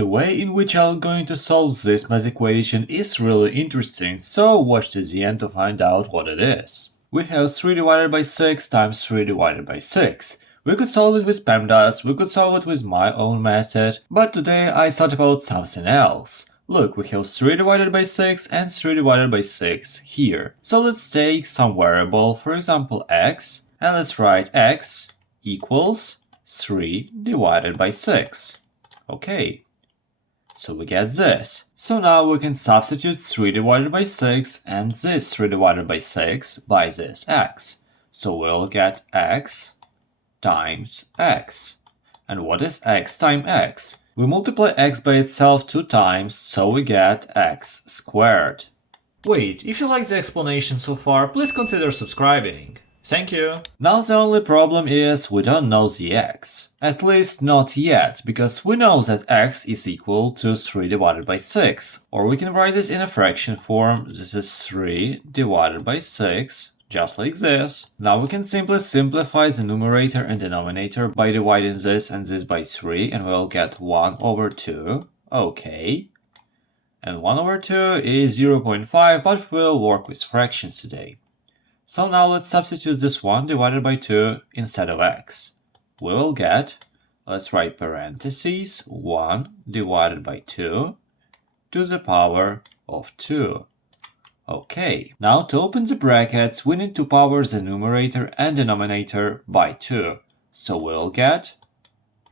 The way in which I'm going to solve this math equation is really interesting, so watch to the end to find out what it is. We have 3 divided by 6 times 3 divided by 6. We could solve it with PEMDAS, we could solve it with my own method, but today I thought about something else. Look, we have 3 divided by 6 and 3 divided by 6 here. So let's take some variable, for example x, and let's write x equals 3 divided by 6. Okay, so we get this. So now we can substitute 3 divided by 6 and this 3 divided by 6 by this x. So we'll get x times x. And what is x times x? We multiply x by itself 2 times, so we get x squared. Wait, if you like the explanation so far, please consider subscribing. Thank you! Now the only problem is we don't know the x. At least not yet, because we know that x is equal to 3 divided by 6. Or we can write this in a fraction form. This is 3 divided by 6, just like this. Now we can simply simplify the numerator and denominator by dividing this and this by 3, and we'll get 1 over 2. Okay. And 1 over 2 is 0.5, but we'll work with fractions today. So now let's substitute this 1 divided by 2 instead of x. We will get, let's write parentheses, 1 divided by 2 to the power of 2. Okay, now to open the brackets, we need to power the numerator and denominator by 2. So we'll get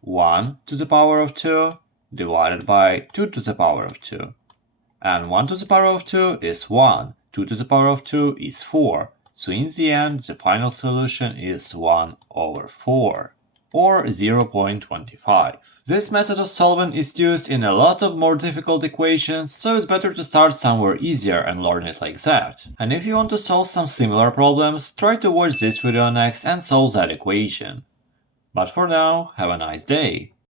1 to the power of 2 divided by 2 to the power of 2. And 1 to the power of 2 is 1, 2 to the power of 2 is 4. So in the end, the final solution is 1 over 4, or 0.25. This method of solving is used in a lot of more difficult equations, so it's better to start somewhere easier and learn it like that. And if you want to solve some similar problems, try to watch this video next and solve that equation. But for now, have a nice day!